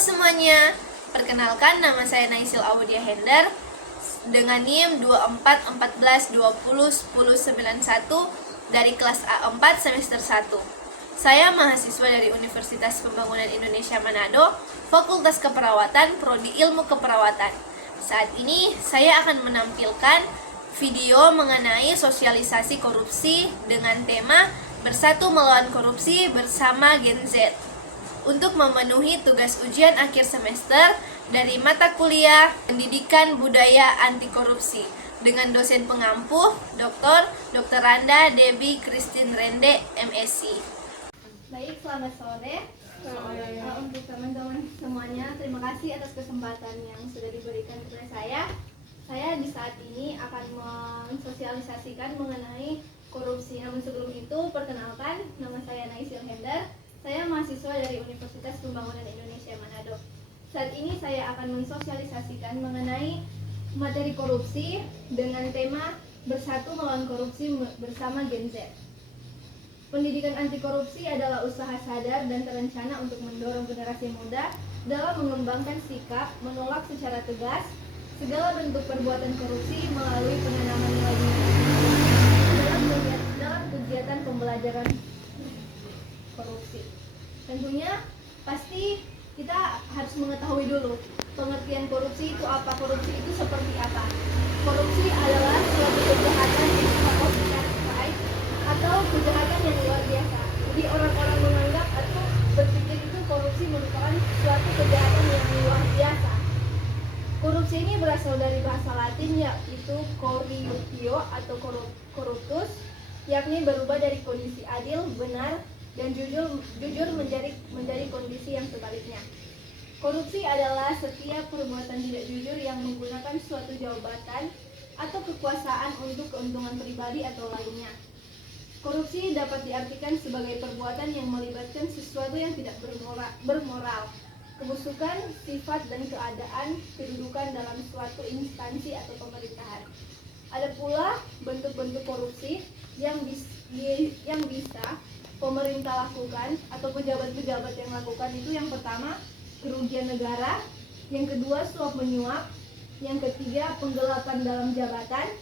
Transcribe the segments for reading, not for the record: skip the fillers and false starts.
semuanya, perkenalkan nama saya Naisil Audia Hender dengan NIM 2414201091 dari kelas A4 semester 1. Saya mahasiswa dari Universitas Pembangunan Indonesia Manado, Fakultas Keperawatan, Prodi Ilmu Keperawatan. Saat ini saya akan menampilkan video mengenai sosialisasi korupsi dengan tema Bersatu Melawan Korupsi bersama Gen Z, untuk memenuhi tugas ujian akhir semester dari mata kuliah Pendidikan Budaya Anti Korupsi dengan dosen pengampu Dr. Randa Debbie Christine Rende, MSc. Baik, selamat sore. Untuk teman-teman semuanya, terima kasih atas kesempatan yang sudah diberikan kepada saya. Saya di saat ini akan mensosialisasikan mengenai korupsi. Namun sebelum itu, perkenalkan, nama saya Naisil Hender. Saya mahasiswa dari Universitas Pembangunan Indonesia Manado. Saat ini saya akan mensosialisasikan mengenai materi korupsi dengan tema Bersatu Melawan Korupsi bersama Gen Z. Pendidikan anti korupsi adalah usaha sadar dan terencana untuk mendorong generasi muda dalam mengembangkan sikap menolak secara tegas segala bentuk perbuatan korupsi melalui penanaman nilai-nilai dalam kegiatan pembelajaran korupsi. Tentunya pasti kita harus mengetahui dulu pengertian korupsi itu apa, korupsi itu seperti apa. Korupsi adalah suatu kejahatan yang dilakukan secara baik atau kejahatan yang luar biasa. Jadi orang-orang menganggap atau berpikir itu korupsi merupakan suatu kejahatan yang luar biasa. Korupsi ini berasal dari bahasa Latin yaitu corruptio atau corruptus, yakni berubah dari kondisi adil, benar, dan jujur menjadi kondisi yang sebaliknya. Korupsi adalah setiap perbuatan tidak jujur yang menggunakan suatu jabatan atau kekuasaan untuk keuntungan pribadi atau lainnya. Korupsi dapat diartikan sebagai perbuatan yang melibatkan sesuatu yang tidak bermoral, kebusukan, sifat dan keadaan kedudukan dalam suatu instansi atau pemerintahan. Ada pula bentuk-bentuk korupsi yang bisa pemerintah lakukan atau pejabat-pejabat yang lakukan. Itu yang pertama, kerugian negara, yang kedua suap menyuap, yang ketiga penggelapan dalam jabatan,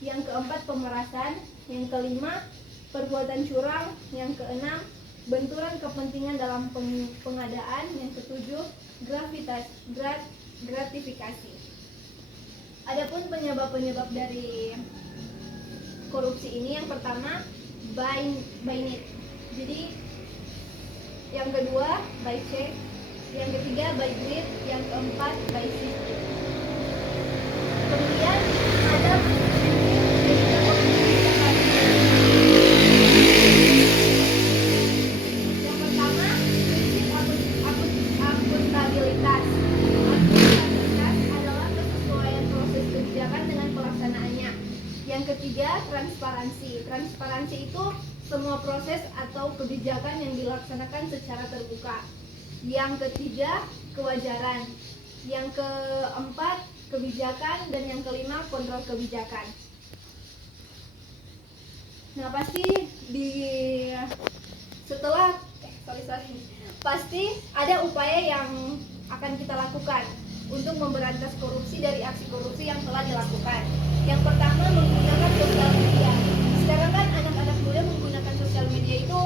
yang keempat pemerasan, yang kelima perbuatan curang, yang keenam benturan kepentingan dalam pengadaan, yang ketujuh gratifikasi. Adapun penyebab-penyebab dari korupsi ini, yang pertama by need. Jadi yang kedua by check, yang ketiga by greed, yang keempat by system. Kemudian ada yang pertama prinsip akuntabilitas. Akuntabilitas adalah kesesuaian proses kebijakan dengan pelaksanaannya. Yang ketiga transparansi. Transparansi itu semua proses atau kebijakan yang dilaksanakan secara terbuka. Yang ketiga kewajaran. Yang keempat kebijakan, dan yang kelima kontrol kebijakan. Nah, pasti pasti ada upaya yang akan kita lakukan untuk memberantas korupsi dari aksi korupsi yang telah dilakukan. Yang pertama, menggunakan sosial media. Sekarang kan anak-anak muda menggunakan sosial media itu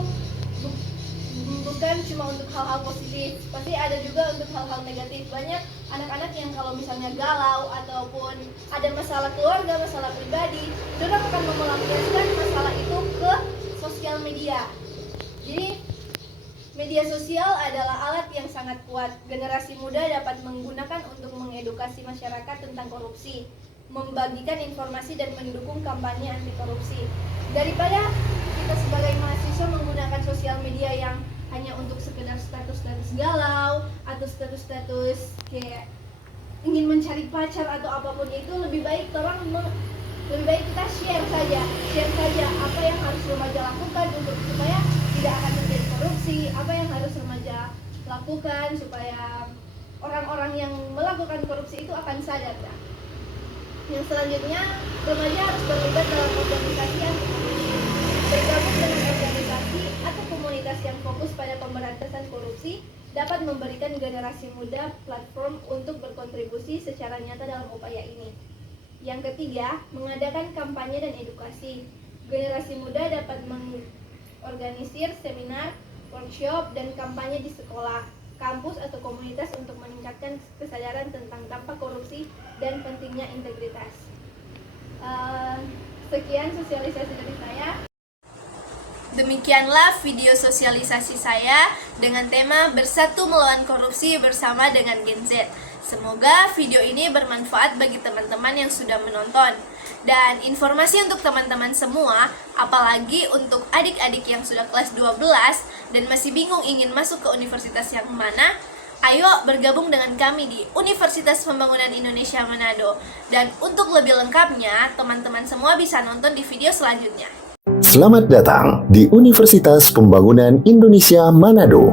bukan cuma untuk hal-hal positif, pasti ada juga untuk hal-hal negatif. Banyak anak-anak yang kalau misalnya galau ataupun ada masalah keluarga, masalah pribadi, mereka akan melampiaskan masalah itu ke sosial media. Jadi media sosial adalah alat yang sangat kuat. Generasi muda dapat menggunakan untuk mengedukasi masyarakat tentang korupsi, membagikan informasi dan mendukung kampanye anti korupsi. Daripada kita sebagai mahasiswa menggunakan sosial media yang hanya untuk sekedar status-status galau atau status-status kayak ingin mencari pacar atau apapun itu, lebih baik kita share saja apa yang harus remaja lakukan untuk supaya tidak akan terjadi korupsi, apa yang harus remaja lakukan supaya orang-orang yang melakukan korupsi itu akan sadar. Yang selanjutnya, remaja harus terlibat dalam organisasi anti korupsi, bergabung dengan organisasi atau komunitas universitas yang fokus pada pemberantasan korupsi dapat memberikan generasi muda platform untuk berkontribusi secara nyata dalam upaya ini. Yang ketiga, mengadakan kampanye dan edukasi. Generasi muda dapat mengorganisir seminar, workshop, dan kampanye di sekolah, kampus, atau komunitas untuk meningkatkan kesadaran tentang dampak korupsi dan pentingnya integritas. Sekian sosialisasi dari saya. Demikianlah video sosialisasi saya dengan tema Bersatu Melawan Korupsi bersama dengan Gen Z. Semoga video ini bermanfaat bagi teman-teman yang sudah menonton. Dan informasi untuk teman-teman semua, apalagi untuk adik-adik yang sudah kelas 12 dan masih bingung ingin masuk ke universitas yang mana, ayo bergabung dengan kami di Universitas Pembangunan Indonesia Manado. Dan untuk lebih lengkapnya, teman-teman semua bisa nonton di video selanjutnya. Selamat datang di Universitas Pembangunan Indonesia Manado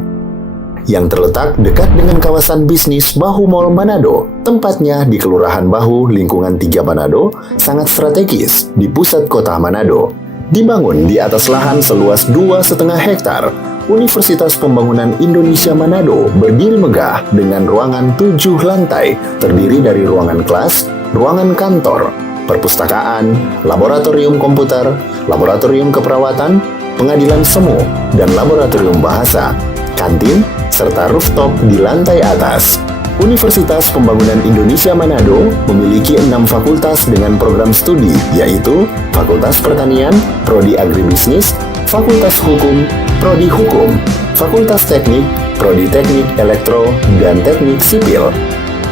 yang terletak dekat dengan kawasan bisnis Bahu Mall Manado. Tempatnya di Kelurahan Bahu, lingkungan 3 Manado, sangat strategis di pusat kota Manado. Dibangun di atas lahan seluas 2,5 hektar, Universitas Pembangunan Indonesia Manado berdiri megah dengan ruangan 7 lantai, terdiri dari ruangan kelas, ruangan kantor, perpustakaan, laboratorium komputer, laboratorium keperawatan, pengadilan semu, dan laboratorium bahasa, kantin, serta rooftop di lantai atas. Universitas Pembangunan Indonesia Manado memiliki 6 fakultas dengan program studi, yaitu Fakultas Pertanian, Prodi Agribisnis, Fakultas Hukum, Prodi Hukum, Fakultas Teknik, Prodi Teknik Elektro dan Teknik Sipil,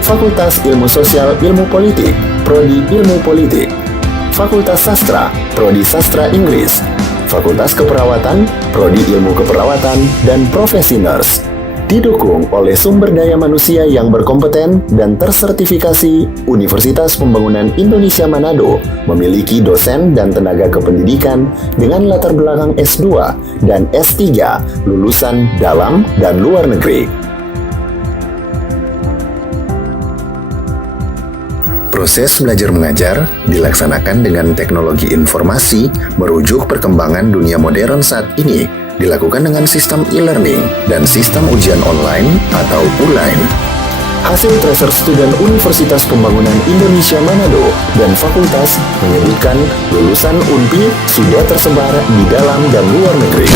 Fakultas Ilmu Sosial Ilmu Politik, Prodi Ilmu Politik, Fakultas Sastra, Prodi Sastra Inggris, Fakultas Keperawatan, Prodi Ilmu Keperawatan, dan Profesi Nurse. Didukung oleh sumber daya manusia yang berkompeten dan tersertifikasi, Universitas Pembangunan Indonesia Manado memiliki dosen dan tenaga kependidikan dengan latar belakang S2 dan S3 lulusan dalam dan luar negeri. Proses belajar mengajar dilaksanakan dengan teknologi informasi merujuk perkembangan dunia modern saat ini, dilakukan dengan sistem e-learning dan sistem ujian online atau ULAIN. Hasil tracer student Universitas Pembangunan Indonesia Manado dan fakultas menyebutkan lulusan UNPI sudah tersebar di dalam dan luar negeri.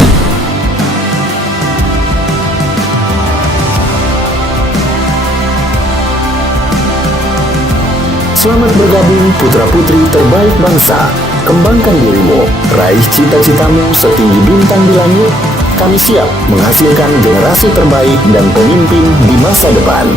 Selamat bergabung putra-putri terbaik bangsa. Kembangkan dirimu, raih cita-citamu setinggi bintang di langit. Kami siap menghasilkan generasi terbaik dan pemimpin di masa depan.